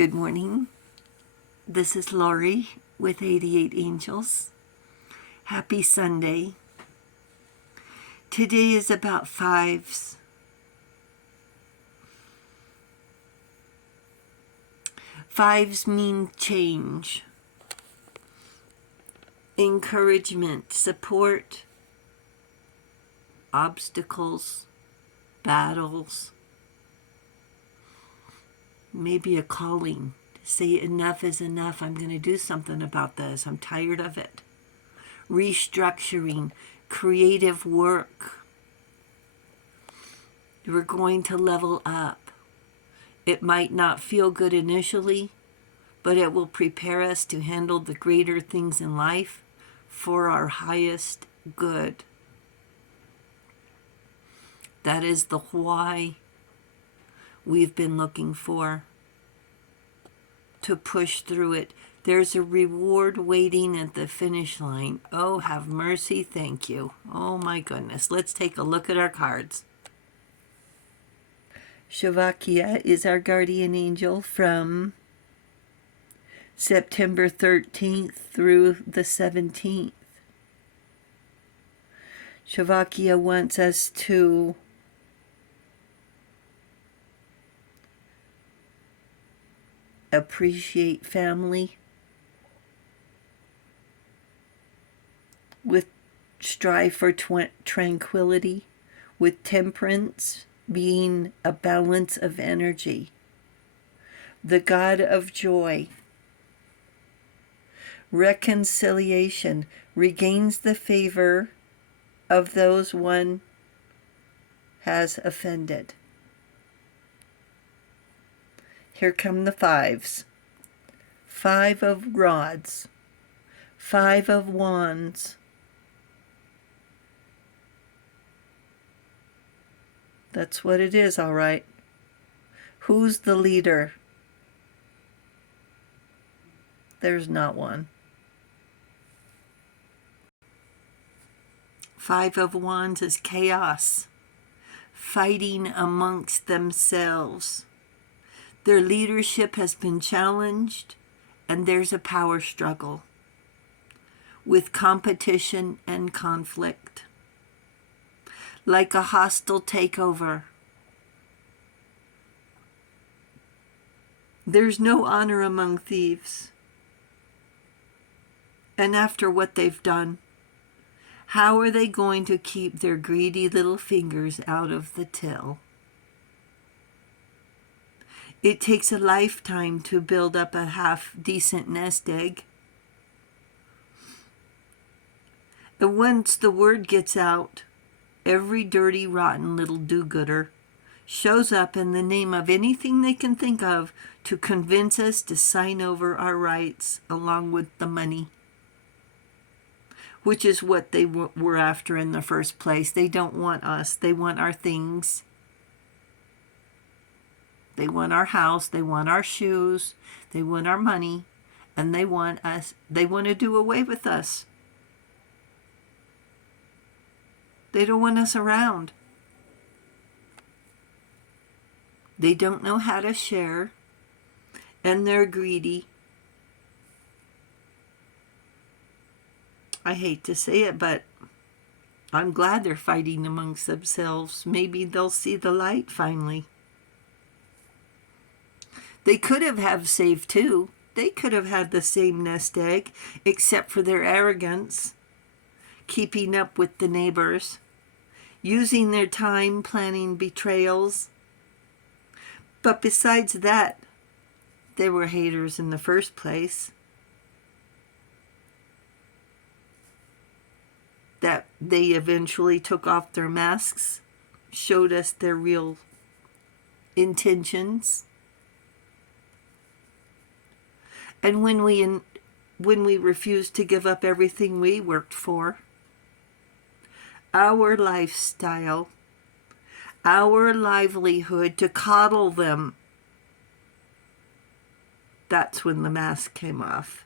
Good morning. This is Lori with 88 Angels. Happy Sunday. Today is about fives. Fives mean change, encouragement, support, obstacles, battles, maybe a calling to say enough is enough. I'm going to do something about this. I'm tired of it. Restructuring, creative work. We're going to level up. It might not feel good initially, but it will prepare us to handle the greater things in life for our highest good. That is the why we've been looking for, to push through it. There's a reward waiting at the finish line. Oh, have mercy, thank you. Oh my goodness. Let's take a look at our cards. Slovakia is our guardian angel from September 13th through the 17th. Slovakia wants us to appreciate family, with strive for tranquility, with temperance being a balance of energy. The God of joy, reconciliation, regains the favor of those one has offended. Here come the fives. 5 of rods, 5 of wands, that's what it is, all right. Who's the leader? There's not one. 5 of wands is chaos, fighting amongst themselves. Their leadership has been challenged, and there's a power struggle with competition and conflict, like a hostile takeover. There's no honor among thieves. And after what they've done, how are they going to keep their greedy little fingers out of the till? It takes a lifetime to build up a half-decent nest egg. And once the word gets out, every dirty, rotten little do-gooder shows up in the name of anything they can think of to convince us to sign over our rights along with the money, which is what they were after in the first place. They don't want us. They want our things. They want our house, they want our shoes, they want our money, and they want us. They want to do away with us. They don't want us around. They don't know how to share, and they're greedy. I hate to say it, but I'm glad they're fighting amongst themselves. Maybe they'll see the light finally. They could have saved too. They could have had the same nest egg, except for their arrogance, keeping up with the neighbors, using their time planning betrayals. But besides that, they were haters in the first place. That they eventually took off their masks, showed us their real intentions. And when we refused to give up everything we worked for, our lifestyle, our livelihood, to coddle them, that's when the mask came off.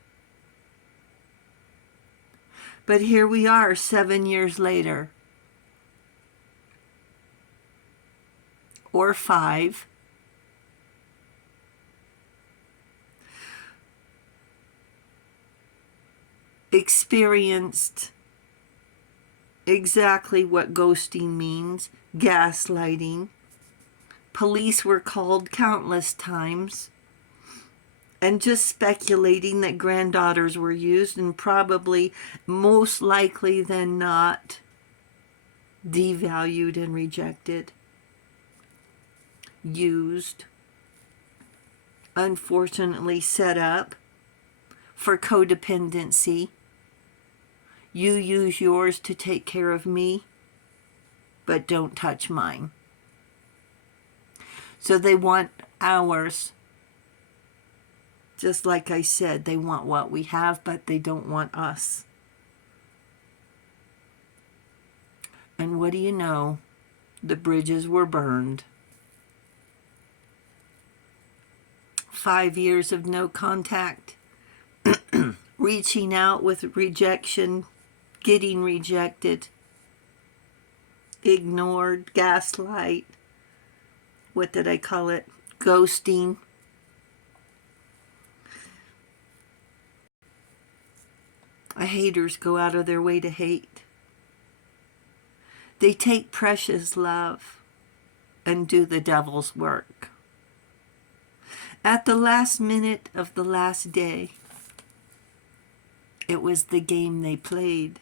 But here we are 7 years later, or 5, experienced exactly what ghosting means, gaslighting. Police were called countless times, and just speculating that granddaughters were used, and probably most likely than not devalued and rejected, used, unfortunately set up for codependency. You use yours to take care of me, but don't touch mine. So they want ours. Just like I said, they want what we have, but they don't want us. And what do you know? The bridges were burned. 5 years of no contact, reaching out with rejection, getting rejected, ignored, gaslight, what did I call it? Ghosting. Haters go out of their way to hate. They take precious love and do the devil's work. At the last minute of the last day, it was the game they played.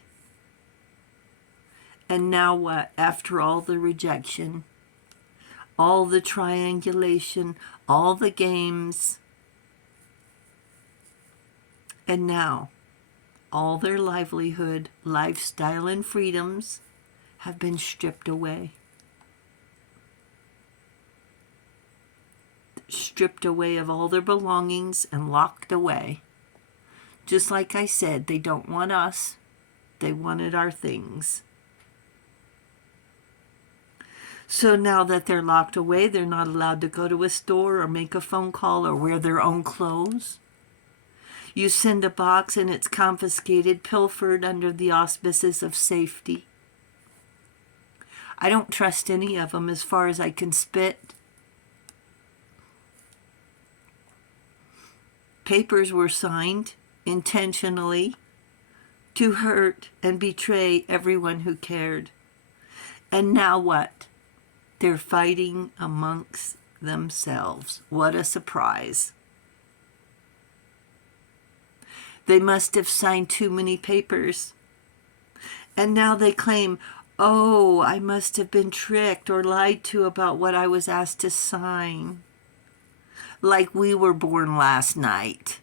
And now what? After all the rejection, all the triangulation, all the games, and now all their livelihood, lifestyle, and freedoms have been stripped away. Stripped away of all their belongings and locked away. Just like I said, they don't want us. They wanted our things. So now that they're locked away, they're not allowed to go to a store or make a phone call or wear their own clothes. You send a box and it's confiscated, pilfered under the auspices of safety. I don't trust any of them as far as I can spit. Papers were signed intentionally to hurt and betray everyone who cared. And now what? They're fighting amongst themselves. What a surprise. They must have signed too many papers. And now they claim, oh, I must have been tricked or lied to about what I was asked to sign. Like we were born last night.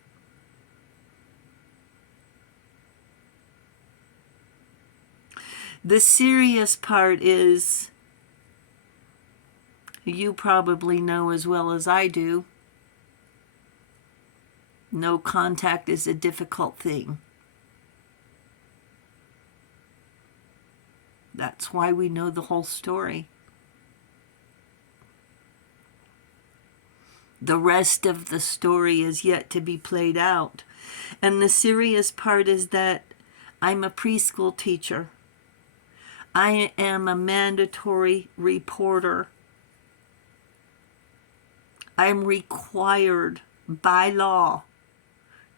The serious part is, you probably know as well as I do, no contact is a difficult thing. That's why we know the whole story. The rest of the story is yet to be played out. And the serious part is that I'm a preschool teacher. I am a mandatory reporter. I'm required by law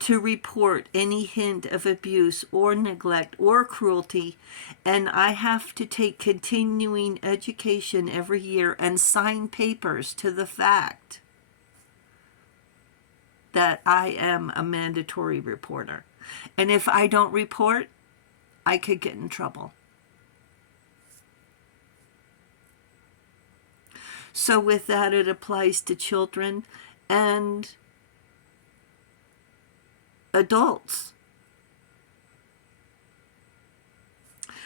to report any hint of abuse or neglect or cruelty, and I have to take continuing education every year and sign papers to the fact that I am a mandatory reporter. And if I don't report, I could get in trouble. So with that, it applies to children and adults.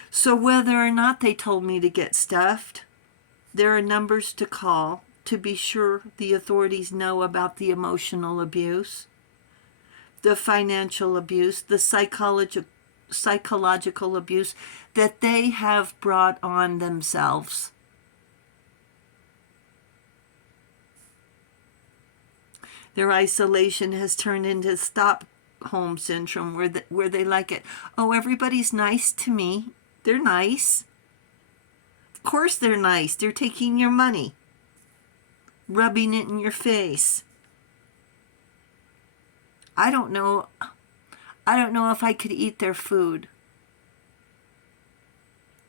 So whether or not they told me to get stuffed, there are numbers to call to be sure the authorities know about the emotional abuse, the financial abuse, the psychological abuse that they have brought on themselves. Their isolation has turned into Stockholm syndrome, where they like it. Oh, everybody's nice to me. They're nice. Of course they're nice. They're taking your money, rubbing it in your face. I don't know. I don't know if I could eat their food.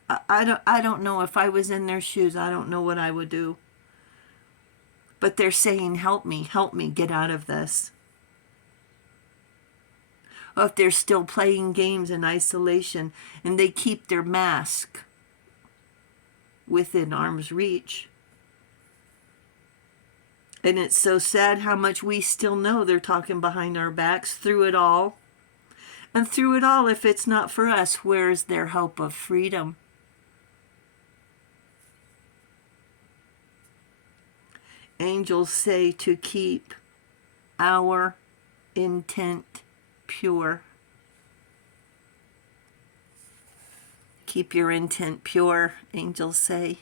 I don't know if I was in their shoes. I don't know what I would do. But they're saying, help me, get out of this. Or if they're still playing games in isolation and they keep their mask within arm's reach. And it's so sad how much we still know they're talking behind our backs through it all. And through it all, if it's not for us, where's their hope of freedom? Angels say to keep our intent pure. Keep your intent pure, angels say.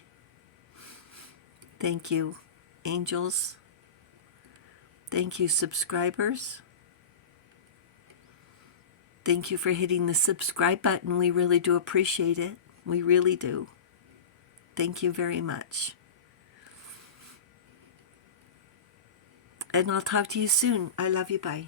Thank you, angels. Thank you, subscribers. Thank you for hitting the subscribe button. We really do appreciate it. We really do. Thank you very much. And I'll talk to you soon. I love you. Bye.